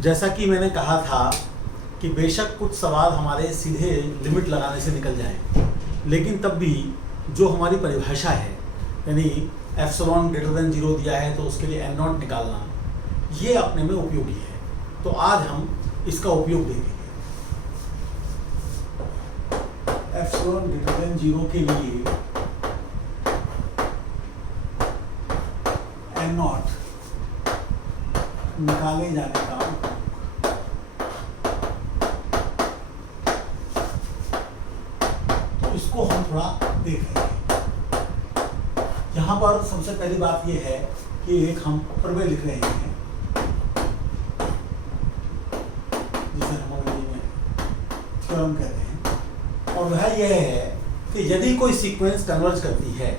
जैसा कि मैंने कहा था कि बेशक कुछ सवाल हमारे सीधे लिमिट लगाने से निकल जाएं, लेकिन तब भी जो हमारी परिभाषा है, यानी एप्सिलॉन ग्रेटर देन 0 दिया है तो उसके लिए एन नॉट निकालना, ये अपने में उपयोगी है। तो आज हम इसका उपयोग देखेंगे। एप्सिलॉन ग्रेटर देन 0 के लिए एन नॉट निकाले जाने का तो इसको हम थोड़ा देख लेंगे। यहाँ पर सबसे पहली बात यह है कि एक हम प्रमेय लिख रहे हैं जिसे हम अंग्रेजी में थ्योरम कहते हैं, और वह यह है कि यदि कोई सीक्वेंस कन्वर्ज करती है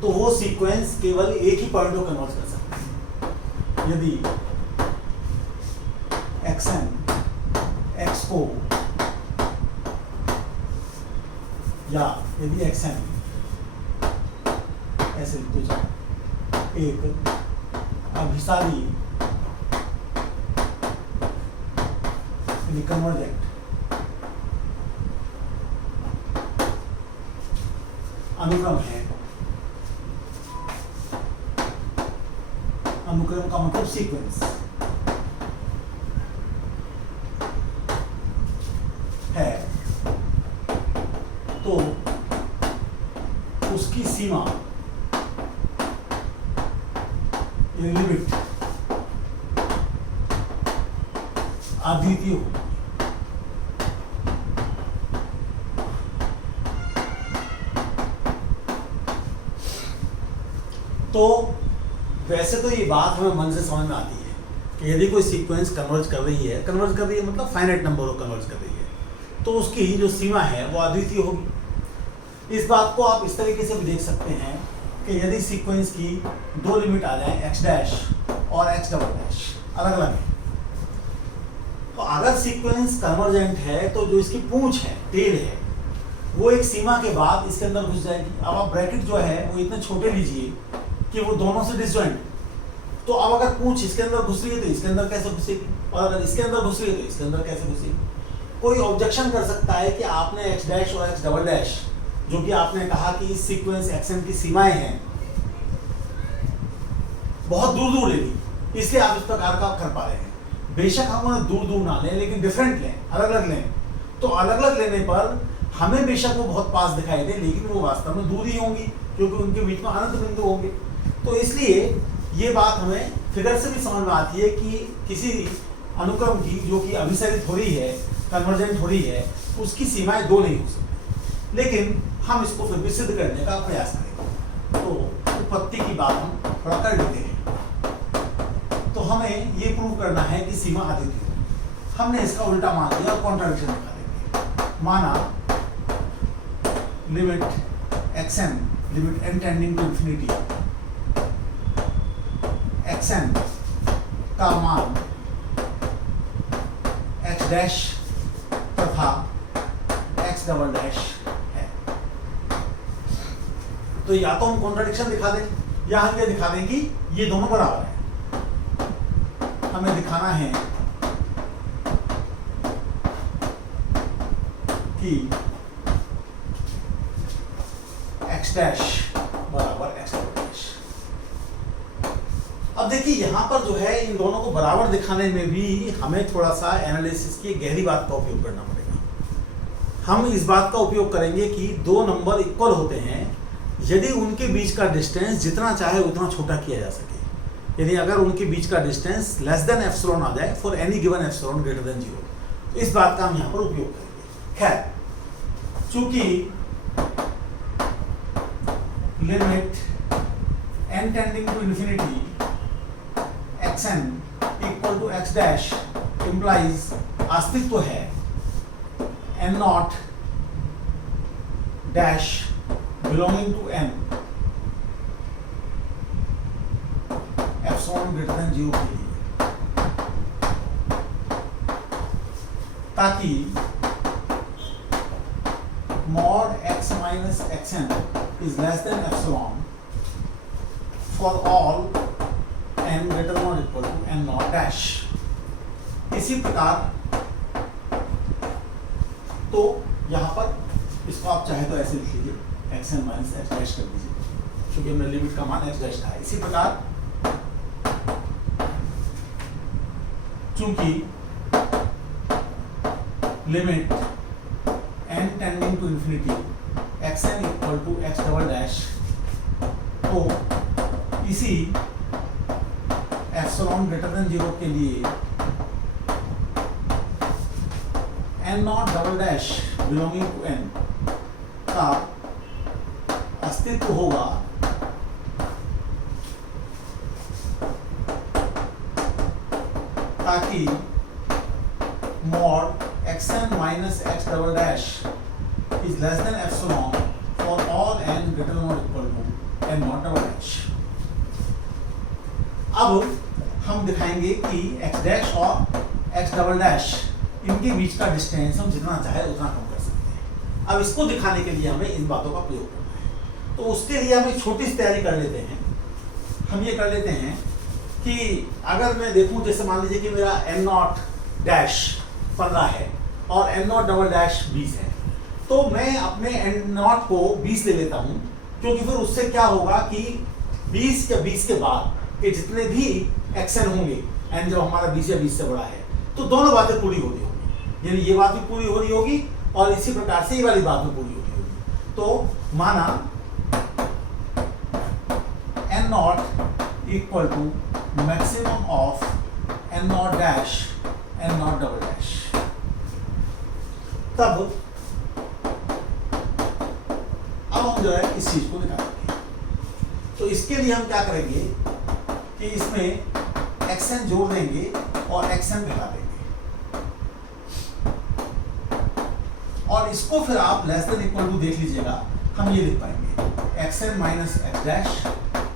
तो वो सीक्वेंस केवल एक ही पॉइंट को कन्वर्ज कर सकती है। यदि xn x को या यदि xn ऐसे लिख दो जाए एक अभिसारी कन्वर्जेंट अनुक्रम है, अनुक्रम का मतलब सीक्वेंस है, तो उसकी सीमा लिमिट अद्वितीय होगी। तो वैसे तो ये बात हमें मन से समझ में आती है कि यदि कोई सीक्वेंस कन्वर्ज कर रही है मतलब फाइनाइट नंबर को कन्वर्ज कर रही है, तो उसकी जो सीमा है वो अद्वितीय होगी। इस बात को आप इस तरीके से भी देख सकते हैं कि यदि सीक्वेंस की दो लिमिट आ जाए x डैश और x डबल डैश अलग अलग है, तो अगर सीक्वेंस कन्वर्जेंट है तो जो इसकी पूंछ है, टेल है, वो एक सीमा के बाद इसके अंदर घुस जाएगी। अब आप ब्रैकेट जो है वो इतने छोटे लीजिए कि वो दोनों से डिसजॉइंट, तो अब अगर पूंछ इसके अंदर घुस रही है तो इसके अंदर कैसे घुसेगी, और अगर इसके अंदर घुस रही है तो इसके अंदर कैसे घुसेगी। कोई ऑब्जेक्शन कर सकता है कि आपने x डैश और x डबल डैश, जो कि आपने कहा कि इस सीक्वेंस xn की सीमाएं हैं, बहुत दूर दूर ले ली, इसलिए आप इस प्रकार का कर पा रहे हैं। बेशक हम उन्हें दूर दूर ना लें, लेकिन डिफरेंट लें, अलग अलग लें, तो अलग अलग लेने पर हमें बेशक वो बहुत पास दिखाई दे, लेकिन वो वास्तव में दूर ही होंगी, क्योंकि उनके बीच में अनंत बिंदु होंगे। तो इसलिए ये बात हमें फिगर से भी समझ में आती है कि किसी अनुक्रम की जो कि अभिसरित हो रही है, कन्वर्जेंट हो रही है, उसकी सीमाएं दो नहीं हो सकती। लेकिन हम इसको फिर भी सिद्ध करने का प्रयास करेंगे। तो उत्पत्ति की बात हम थोड़ा कर लेते हैं। तो हमें ये प्रूव करना है कि सीमा अद्वितीय है। हमने इसका उल्टा मान लिया और कॉन्ट्राडिक्शन दिखा देंगे। माना limit xn, limit n tending to infinity, xn का मान x डैश तथा x डबल डैश है। तो या तो हम कॉन्ट्राडिक्शन दिखा दें या हम ये दिखा दें कि ये दोनों बराबर हैं। हमें दिखाना है कि x डैश बराबर x डबल डैश। अब देखिए यहाँ पर जो है इन दोनों को बराबर दिखाने में भी हमें थोड़ा सा एनालिसिस की गहरी बात का उपयोग करना पड़ेगा। हम इस बात का उपयोग करेंगे कि दो नंबर इक्वल होते हैं यदि उनके बीच का डिस्टेंस जितना चाहे उतना छोटा किया जा सके। यानी अगर उनके बीच का डिस्टेंस लेस देन एप्सिलॉन आ जाए for any given epsilon greater than 0, तो इस बात का हम यहाँ पर उपयोग करेंगे। खैर, चूंकि limit n tending to infinity xn equal to x dash implies अस्तित्व है n not dash belonging to n epsilon greater than 0 के लिए, ताकि mod x minus xn is less than epsilon for all n greater than or equal to n naught dash। इसी प्रकार तो यहाँ पर इसको आप चाहे तो ऐसे लिख लीजिए, x n minus x dash कर दीजिए, क्योंकि हमने लिमिट का मान एक्स डैश था। इसी प्रकार चूंकि limit n tending to infinity x n equal to x double dash, तो इसी एप्सिलॉन ग्रेटर देन 0 के लिए n not double dash belonging to n का अस्तित्व होगा ताकि mod xn minus x double dash is less than epsilon for all n greater than or equal to n not double dash। अब हम दिखाएंगे कि x dash और x double dash इनके बीच का डिस्टेंस हम जितना चाहे उतना कम कर सकते हैं। अब इसको दिखाने के लिए हमें इन बातों का प्रयोग करना है, तो उसके लिए हम एक छोटी सी तैयारी कर लेते हैं। हम ये कर लेते हैं कि अगर मैं देखूं, जैसे मान लीजिए कि मेरा n नॉट डैश 15 है और n नॉट डबल डैश 20 है, तो मैं अपने n नॉट को 20 ले लेता हूं, क्योंकि फिर उससे क्या होगा कि 20 या 20 के बाद के जितने भी xn होंगे, n जब हमारा 20 या 20 से बड़ा है, तो दोनों बातें पूरी हो रही होगी, यानी ये बात भी पूरी हो रही होगी और इसी प्रकार से ये वाली बात भी पूरी हो रही होगी। तो माना n not equal to maximum of n not dash n not double dash, तब अब हम जो है इस चीज को निकालेंगे। तो इसके लिए हम क्या करेंगे कि इसमें xn जोड़ देंगे और xn घटा देंगे, और इसको फिर आप लेस देन इक्वल टू देख लीजिएगा, हम ये लिख पाएंगे xn minus x dash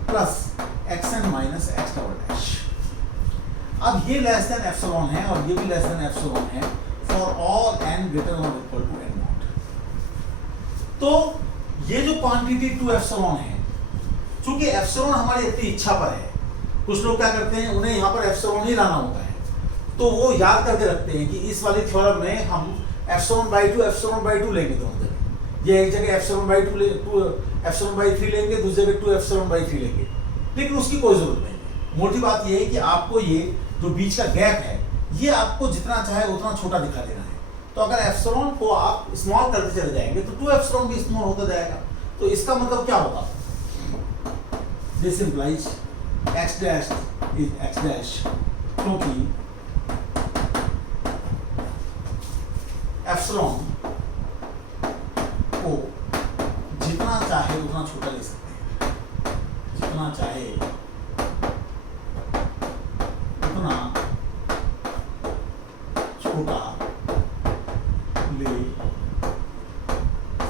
plus xn minus x double dash. अब ये लेस देन एप्सिलॉन है और ये भी लेस देन एप्सिलॉन है for all n greater than और इक्वल टू n नॉट। तो ये जो क्वांटिटी 2 एप्सिलॉन है, चूंकि एप्सिलॉन हमारी अपनी इच्छा पर है, कुछ लोग क्या करते हैं, उन्हें यहाँ पर एप्सिलॉन ही लाना होता है, तो वो याद करके रखते हैं कि इस वाली थ्योरम में हम एप्सिलॉन बाई 2 लेंगे दोनों जगह, ये एक जगह एप्सिलॉन बाई 3 लेंगे, दूसरी जगह 2 एप्सिलॉन बाई 3 लेंगे, लेकिन उसकी कोई जरूरत नहीं है। मोटी बात ये है कि आपको ये जो बीच का गैप है, ये आपको जितना चाहे उतना छोटा दिखा देना है। तो अगर एप्सिलॉन को आप स्मॉल करते चले जाएंगे तो 2 एप्सिलॉन भी स्मॉल होता जाएगा। तो इसका मतलब क्या होगा, this implies x dash is x dash, क्योंकि एप्सिलॉन को जितना चाहे उतना छोटा ले सकते हैं, जितना चाहे उतना छोटा ले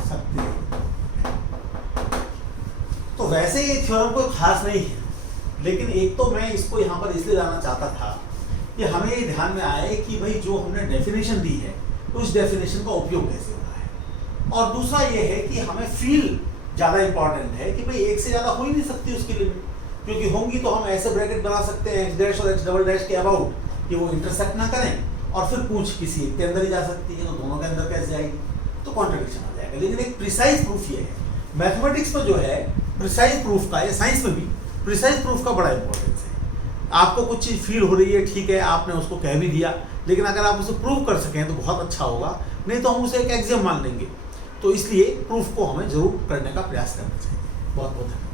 सकते हैं। तो वैसे ये थ्योरम कोई खास नहीं है, लेकिन एक तो मैं इसको यहाँ पर इसलिए लाना चाहता था कि हमें ये ध्यान में आए कि भाई जो हमने डेफिनेशन दी है उस डेफिनेशन का उपयोग कैसे होता है, और दूसरा ये है कि हमें फील ज़्यादा इंपॉर्टेंट है कि भाई एक से ज़्यादा हो ही नहीं सकती उसकी लिमिट, क्योंकि होंगी तो हम ऐसे ब्रैकेट बना सकते हैं एक्स डैश और एक्स डबल डैश के अबाउट कि वो इंटरसेक्ट ना करें, और फिर पूछ किसी एक के अंदर ही जा सकती है, तो दोनों के अंदर कैसे जाएगी, तो कॉन्ट्रडिक्शन आ जाएगा। लेकिन एक प्रिसाइज प्रूफ ये है, मैथमेटिक्स में जो है प्रिसाइज प्रूफ का, या साइंस में भी प्रिसाइज प्रूफ का बड़ा इंपॉर्टेंस है। आपको कुछ चीज़ फील हो रही है, ठीक है, आपने उसको कह भी दिया, लेकिन अगर आप उसे प्रूव कर सकें तो बहुत अच्छा होगा, नहीं तो हम उसे एक एग्जाम मान लेंगे। तो इसलिए प्रूफ को हमें जरूर करने का प्रयास करना चाहिए। बहुत बहुत धन्यवाद।